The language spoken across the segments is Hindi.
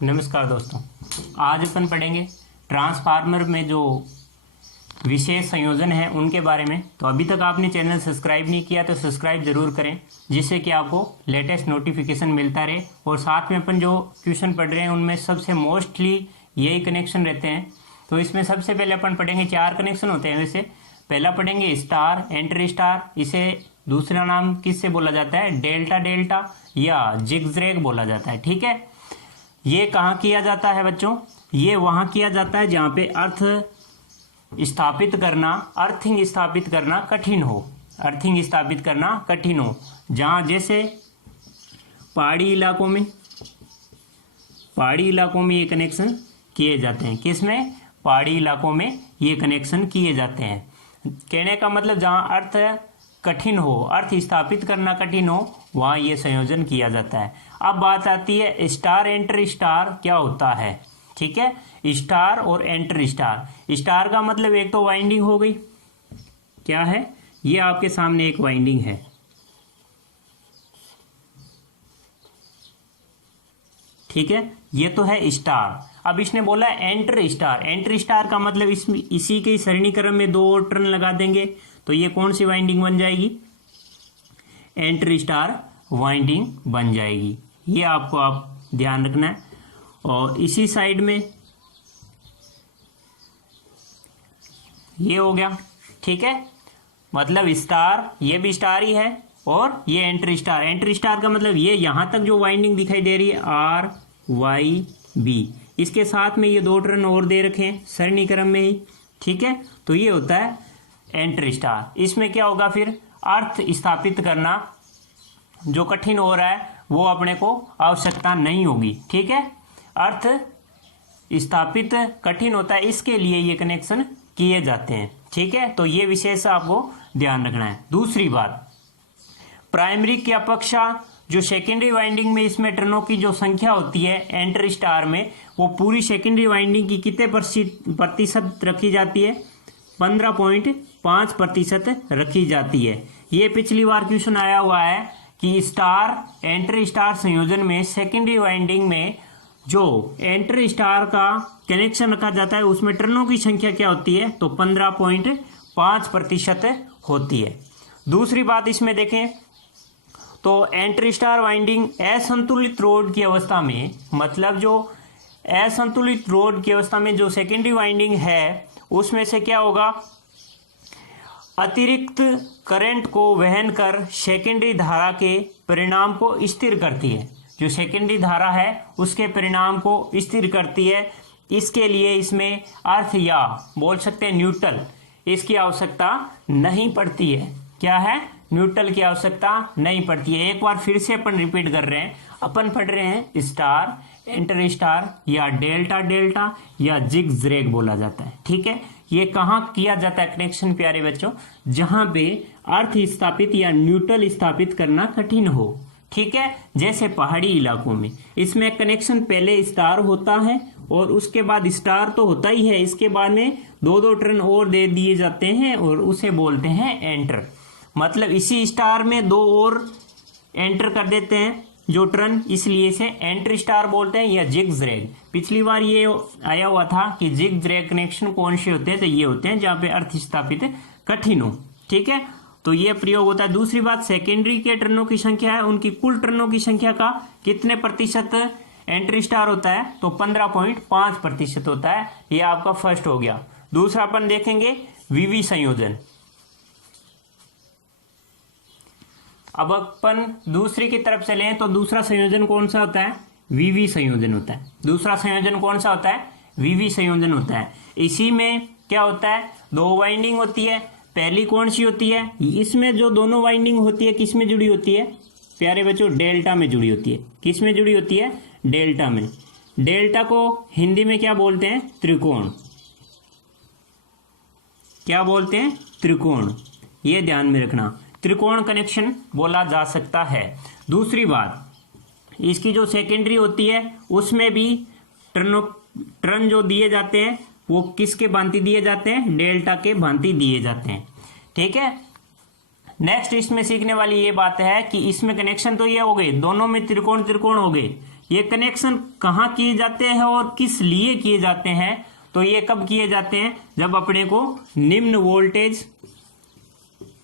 नमस्कार दोस्तों, आज अपन पढ़ेंगे ट्रांसफार्मर में जो विशेष संयोजन है उनके बारे में। तो अभी तक आपने चैनल सब्सक्राइब नहीं किया तो सब्सक्राइब जरूर करें, जिससे कि आपको लेटेस्ट नोटिफिकेशन मिलता रहे। और साथ में अपन जो क्वेश्चन पढ़ रहे हैं उनमें सबसे मोस्टली यही कनेक्शन रहते हैं। तो इसमें सबसे पहले अपन पढ़ेंगे, 4 कनेक्शन होते हैं वैसे। पहला पढ़ेंगे स्टार, एंटर स्टार। इसे दूसरा नाम किससे बोला जाता है? डेल्टा डेल्टा या जिगजैग बोला जाता है। ठीक है, ये कहाँ किया जाता है बच्चों? ये वहां किया जाता है जहां पे अर्थिंग स्थापित करना कठिन हो। अर्थिंग स्थापित करना कठिन हो, जहां जैसे पहाड़ी इलाकों में ये कनेक्शन किए जाते हैं। किसमें? पहाड़ी इलाकों में ये कनेक्शन किए जाते हैं। कहने का मतलब जहां अर्थ कठिन हो, अर्थ स्थापित करना कठिन हो, वहां ये संयोजन किया जाता है। अब बात आती है स्टार एंटर स्टार क्या होता है। ठीक है, स्टार और एंटर स्टार। स्टार का मतलब एक तो वाइंडिंग हो गई, क्या है ये आपके सामने एक वाइंडिंग है। ठीक है, ये तो है स्टार। अब इसने बोला एंटर स्टार। एंटर स्टार का मतलब इसी के सरणी क्रम में 2 और टर्न लगा देंगे तो ये कौन सी वाइंडिंग बन जाएगी? एंटर स्टार वाइंडिंग बन जाएगी। ये आपको ध्यान रखना है। और इसी साइड में ये हो गया। ठीक है, मतलब स्टार, ये भी स्टार ही है और ये एंटर स्टार। एंटर स्टार का मतलब ये यहां तक जो वाइंडिंग दिखाई दे रही है आर वाई बी, इसके साथ में ये 2 टर्न और दे रखे हैं सरणी क्रम में ही। ठीक है, तो ये होता है एंटर स्टार। इसमें क्या होगा फिर? अर्थ स्थापित करना जो कठिन हो रहा है वो अपने को आवश्यकता नहीं होगी। ठीक है, अर्थ स्थापित कठिन होता है, इसके लिए ये कनेक्शन किए जाते हैं। ठीक है, तो ये विशेष आपको ध्यान रखना है। दूसरी बात, प्राइमरी की अपेक्षा जो सेकेंडरी वाइंडिंग में इसमें टर्नों की जो संख्या होती है एंटर स्टार में, वो पूरी सेकेंडरी वाइंडिंग की कितने प्रतिशत रखी जाती है? 15.5% रखी जाती है। ये पिछली बार क्वेश्चन आया हुआ है कि स्टार एंटर स्टार संयोजन में सेकेंडरी वाइंडिंग में जो एंटर स्टार का कनेक्शन रखा जाता है उसमें टर्नों की संख्या क्या होती है? तो 15.5% होती है। दूसरी बात इसमें देखें तो एंटर स्टार वाइंडिंग असंतुलित रोड की अवस्था में, मतलब जो असंतुलित रोड की अवस्था में जो सेकेंडरी वाइंडिंग है उसमें से क्या होगा? अतिरिक्त करंट को वहन कर सेकेंडरी धारा के परिणाम को स्थिर करती है। जो सेकेंडरी धारा है उसके परिणाम को स्थिर करती है। इसके लिए इसमें अर्थ या बोल सकते हैं न्यूट्रल, इसकी आवश्यकता नहीं पड़ती है। क्या है? न्यूट्रल की आवश्यकता नहीं पड़ती है। एक बार फिर से अपन रिपीट कर रहे हैं, अपन पढ़ रहे हैं स्टार, एंटर स्टार या डेल्टा डेल्टा या जिगजैग बोला जाता है। ठीक है, ये कहाँ किया जाता है कनेक्शन प्यारे बच्चों? जहां पे अर्थ स्थापित या न्यूट्रल स्थापित करना कठिन हो। ठीक है, जैसे पहाड़ी इलाकों में इसमें कनेक्शन पहले स्टार होता है और उसके बाद स्टार तो होता ही है, इसके बाद में 2 टर्न और दे दिए जाते हैं और उसे बोलते हैं एंटर। मतलब इसी स्टार में 2 और एंटर कर देते हैं जो टर्न, इसलिए इसे एंटर स्टार बोलते हैं या जिगजैग। पिछली बार ये आया हुआ था कि जिगजैग कनेक्शन कौन से होते हैं? तो ये होते हैं जहां पे अर्थ स्थापित कठिन हो। ठीक है, तो ये प्रयोग होता है। दूसरी बात, सेकेंडरी के टर्नों की संख्या है, उनकी कुल टर्नों की संख्या का कितने प्रतिशत एंटर स्टार होता है? तो 15.5% होता है। ये आपका फर्स्ट हो गया। दूसरा अपन देखेंगे वीवी संयोजन। अब अपन दूसरी की तरफ से लें तो दूसरा संयोजन कौन सा होता है? वीवी संयोजन होता है। दूसरा संयोजन कौन सा होता है? वीवी संयोजन होता है। इसी में क्या होता है? 2 वाइंडिंग होती है। पहली कौन सी होती है? इसमें जो दोनों वाइंडिंग होती है किस में जुड़ी होती है प्यारे बच्चों? डेल्टा में जुड़ी होती है। किस में जुड़ी होती है? डेल्टा में। डेल्टा को हिंदी में क्या बोलते हैं? त्रिकोण। क्या बोलते हैं? त्रिकोण। ये ध्यान में रखना, त्रिकोण कनेक्शन बोला जा सकता है। दूसरी बात, इसकी जो सेकेंडरी होती है उसमें भी टर्न जो दिए जाते हैं वो किसके भांति दिए जाते हैं? डेल्टा के भांति दिए जाते हैं। ठीक है, नेक्स्ट इसमें सीखने वाली ये बात है कि इसमें कनेक्शन तो ये हो गए, दोनों में त्रिकोण त्रिकोण हो गए, ये कनेक्शन कहाँ किए जाते हैं और किस लिए किए जाते हैं? तो ये कब किए जाते हैं? जब अपने को निम्न वोल्टेज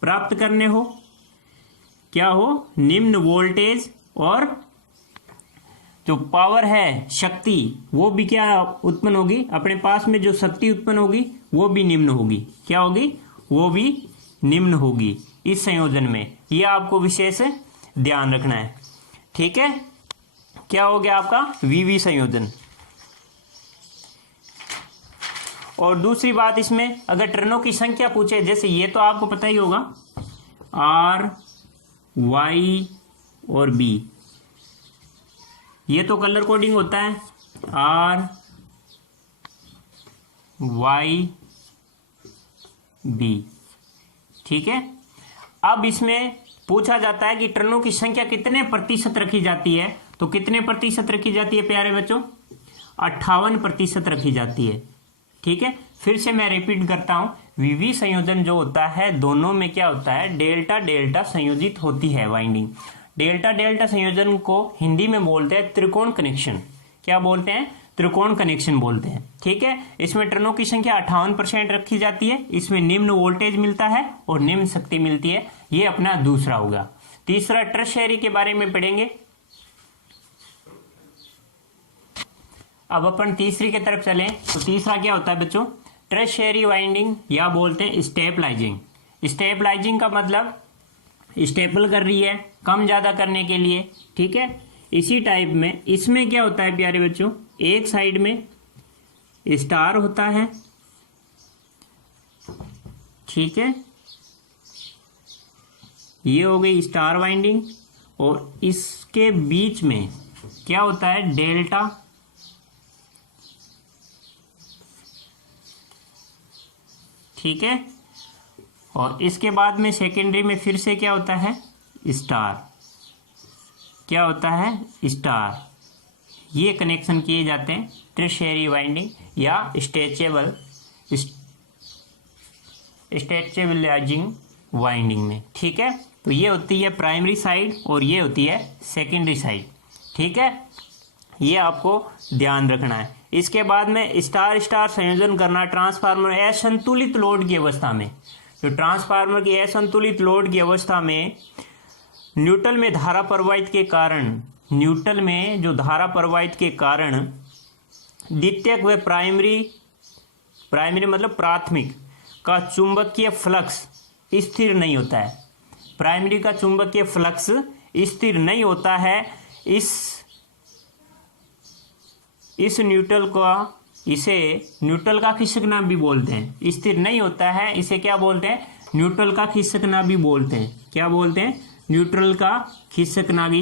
प्राप्त करने हो, क्या हो, निम्न वोल्टेज, और जो पावर है, शक्ति, वो भी क्या उत्पन्न होगी, अपने पास में जो शक्ति उत्पन्न होगी वो भी निम्न होगी। क्या होगी? वो भी निम्न होगी इस संयोजन में। ये आपको विशेष ध्यान रखना है। ठीक है, क्या हो गया आपका वीवी संयोजन। और दूसरी बात, इसमें अगर टर्नों की संख्या पूछे, जैसे ये तो आपको पता ही होगा, आर, वाई और बी, ये तो कलर कोडिंग होता है, आर, वाई, बी। ठीक है, अब इसमें पूछा जाता है कि टर्नों की संख्या कितने प्रतिशत रखी जाती है। तो कितने प्रतिशत रखी जाती है प्यारे बच्चों? 58% रखी जाती है। ठीक है, फिर से मैं रिपीट करता हूं, वीवी संयोजन जो होता है, दोनों में क्या होता है, डेल्टा डेल्टा संयोजित होती है वाइंडिंग। डेल्टा डेल्टा संयोजन को हिंदी में बोलते हैं त्रिकोण कनेक्शन। क्या बोलते हैं? त्रिकोण कनेक्शन बोलते हैं। ठीक है, इसमें टर्नों की संख्या 58% रखी जाती है, इसमें निम्न वोल्टेज मिलता है और निम्न शक्ति मिलती है। ये अपना दूसरा होगा। तीसरा टर्शियरी के बारे में पढ़ेंगे। अब अपन तीसरी की तरफ चलें तो तीसरा क्या होता है बच्चों? टर्शियरी वाइंडिंग, या बोलते हैं स्टेबलाइजिंग। स्टेबलाइजिंग का मतलब स्टेबल कर रही है, कम ज्यादा करने के लिए। ठीक है, इसी टाइप में इसमें क्या होता है प्यारे बच्चों, एक साइड में स्टार होता है। ठीक है, ये हो गई स्टार वाइंडिंग, और इसके बीच में क्या होता है, डेल्टा। ठीक है, और इसके बाद में सेकेंडरी में फिर से क्या होता है, स्टार। क्या होता है? स्टार। ये कनेक्शन किए जाते हैं टर्शियरी वाइंडिंग या स्टेबलाइजिंग वाइंडिंग में। ठीक है, तो ये होती है प्राइमरी साइड और ये होती है सेकेंडरी साइड। ठीक है, ये आपको ध्यान रखना है। इसके बाद में स्टार स्टार संयोजन करना ट्रांसफार्मर असंतुलित लोड की अवस्था में। तो ट्रांसफार्मर की असंतुलित लोड की अवस्था में न्यूट्रल में धारा प्रवाहित के कारण, न्यूट्रल में जो धारा प्रवाहित के कारण द्वितीयक व प्राइमरी मतलब प्राथमिक का चुंबकीय फ्लक्स स्थिर नहीं होता है। प्राइमरी का चुंबकीय फ्लक्स स्थिर नहीं होता है। इस न्यूट्रल का, इसे न्यूट्रल का खिसकना भी बोलते हैं। स्थिर नहीं होता है, इसे क्या बोलते हैं, न्यूट्रल का खिसकना भी बोलते हैं। क्या बोलते हैं? न्यूट्रल का खिसकना भी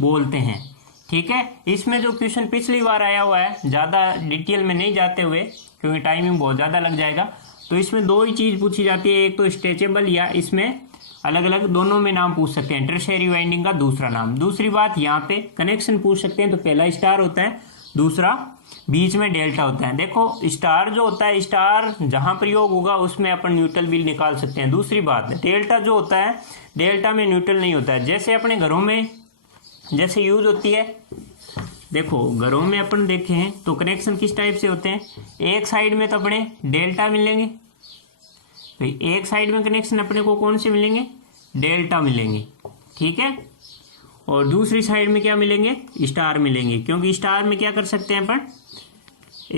बोलते हैं। ठीक है, इसमें जो क्वेश्चन पिछली बार आया हुआ है, ज़्यादा डिटेल में नहीं जाते हुए क्योंकि टाइमिंग बहुत ज़्यादा लग जाएगा, तो इसमें दो ही चीज़ पूछी जाती है, एक तो स्ट्रेचेबल, या इसमें अलग अलग दोनों में नाम पूछ सकते हैं, टर्शियरी वाइंडिंग का दूसरा नाम। दूसरी बात, यहाँ पे कनेक्शन पूछ सकते हैं, तो पहला स्टार होता है, दूसरा बीच में डेल्टा होता है। देखो स्टार जो होता है, स्टार जहां प्रयोग होगा उसमें अपन न्यूट्रल भी निकाल सकते हैं। दूसरी बात, डेल्टा जो होता है, डेल्टा में न्यूट्रल नहीं होता है। जैसे अपने घरों में जैसे यूज होती है, देखो घरों में अपन देखे हैं तो कनेक्शन किस टाइप से होते हैं, एक साइड में तो अपने डेल्टा मिलेंगे, तो एक साइड में कनेक्शन अपने को कौन से मिलेंगे, डेल्टा मिलेंगे। ठीक है, और दूसरी साइड में क्या मिलेंगे, स्टार मिलेंगे, क्योंकि स्टार में क्या कर सकते हैं अपन,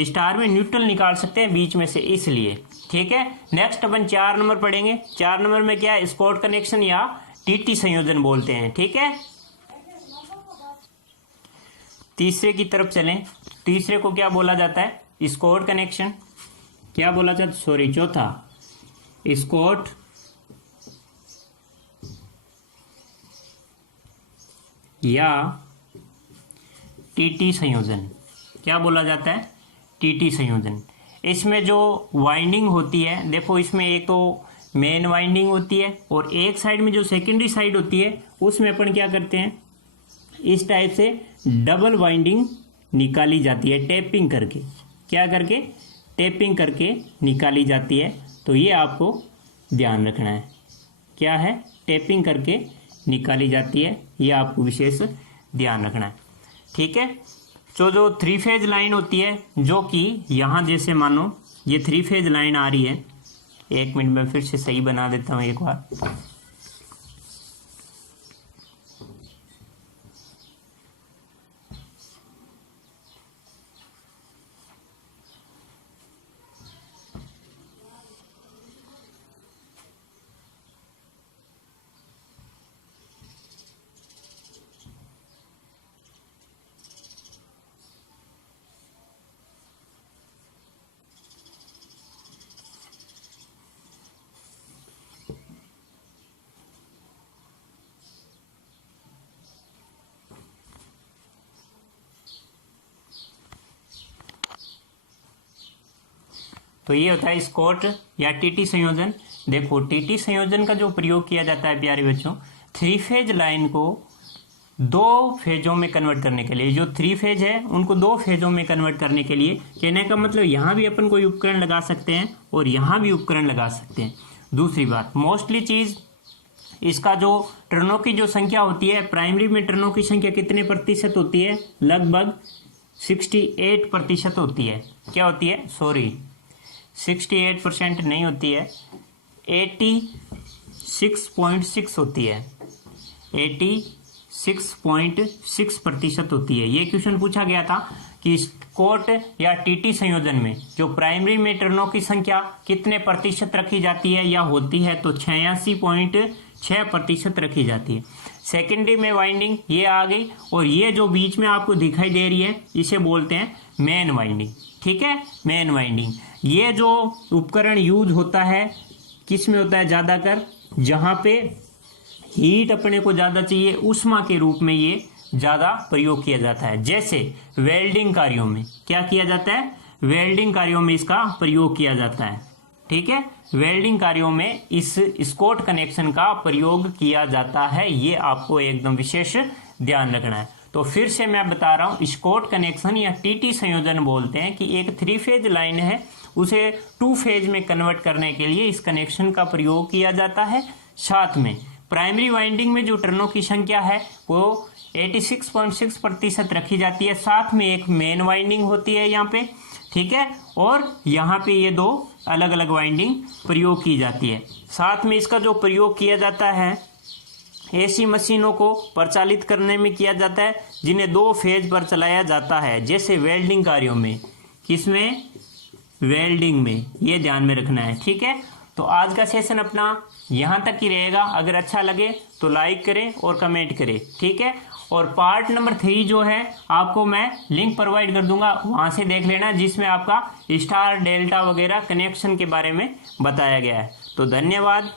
स्टार में न्यूट्रल निकाल सकते हैं बीच में से, इसलिए। ठीक है, नेक्स्ट अपन 4 नंबर पढ़ेंगे। 4 नंबर में क्या है, स्पॉट कनेक्शन या टीटी संयोजन बोलते हैं। ठीक है, तीसरे की तरफ चलें। तीसरे को क्या बोला जाता है, स्कॉट कनेक्शन। क्या बोला जाता है, सॉरी, चौथा स्कॉट या टीटी संयोजन। क्या बोला जाता है, टीटी संयोजन। इसमें जो वाइंडिंग होती है, देखो इसमें एक तो मेन वाइंडिंग होती है और एक साइड में जो सेकेंडरी साइड होती है उसमें अपन क्या करते हैं, इस टाइप से डबल वाइंडिंग निकाली जाती है, टैपिंग करके। क्या करके, टैपिंग करके निकाली जाती है। तो ये आपको ध्यान रखना है, क्या है, टैपिंग करके निकाली जाती है, ये आपको विशेष ध्यान रखना है। ठीक है। तो जो 3 फेज लाइन होती है, जो कि यहाँ जैसे मानो ये 3 फेज लाइन आ रही है, 1 मिनट में फिर से सही बना देता हूँ एक बार। तो ये होता है स्कॉट या टीटी संयोजन। देखो टीटी संयोजन का जो प्रयोग किया जाता है प्यारे बच्चों, 3 फेज लाइन को 2 फेजों में कन्वर्ट करने के लिए, जो 3 फेज है उनको 2 फेजों में कन्वर्ट करने के लिए। कहने का मतलब यहाँ भी अपन कोई उपकरण लगा सकते हैं और यहाँ भी उपकरण लगा सकते हैं। दूसरी बात, मोस्टली चीज इसका जो टर्नों की जो संख्या होती है, प्राइमरी में टर्नों की संख्या कितने प्रतिशत होती है? लगभग 68% होती है। क्या होती है? सॉरी, 68% नहीं होती है, 86.6 होती है, 86.6% होती है। ये क्वेश्चन पूछा गया था कि स्कॉट या टीटी संयोजन में जो प्राइमरी में टर्नों की संख्या कितने प्रतिशत रखी जाती है या होती है, तो 86.6% रखी जाती है। सेकेंडरी में वाइंडिंग ये आ गई, और ये जो बीच में आपको दिखाई दे रही है इसे बोलते हैं मेन वाइंडिंग। ठीक है, मेन वाइंडिंग। ये जो उपकरण यूज होता है किस में होता है? ज़्यादातर जहाँ पे हीट अपने को ज़्यादा चाहिए, उष्मा के रूप में ये ज़्यादा प्रयोग किया जाता है। जैसे वेल्डिंग कार्यों में क्या किया जाता है? वेल्डिंग कार्यों में इसका प्रयोग किया जाता है। ठीक है, वेल्डिंग कार्यों में इस स्कॉट कनेक्शन का प्रयोग किया जाता है। ये आपको एकदम विशेष ध्यान रखना है। तो फिर से मैं बता रहा हूँ, स्कॉट कनेक्शन या टीटी संयोजन बोलते हैं कि एक 3 फेज लाइन है, उसे 2 फेज में कन्वर्ट करने के लिए इस कनेक्शन का प्रयोग किया जाता है। साथ में प्राइमरी वाइंडिंग में जो टर्नों की संख्या है वो 86.6% रखी जाती है। साथ में एक मेन वाइंडिंग होती है यहाँ पे, ठीक है, और यहाँ पे ये 2 अलग अलग वाइंडिंग प्रयोग की जाती है। साथ में इसका जो प्रयोग किया जाता है ऐसी मशीनों को परिचालित करने में किया जाता है जिन्हें 2 फेज पर चलाया जाता है, जैसे वेल्डिंग कार्यों में। किसमें? वेल्डिंग में। ये ध्यान में रखना है। ठीक है, तो आज का सेशन अपना यहाँ तक ही रहेगा। अगर अच्छा लगे तो लाइक करें और कमेंट करें। ठीक है, और पार्ट नंबर 3 जो है आपको मैं लिंक प्रोवाइड कर दूंगा, वहाँ से देख लेना, जिसमें आपका स्टार डेल्टा वगैरह कनेक्शन के बारे में बताया गया है। तो धन्यवाद।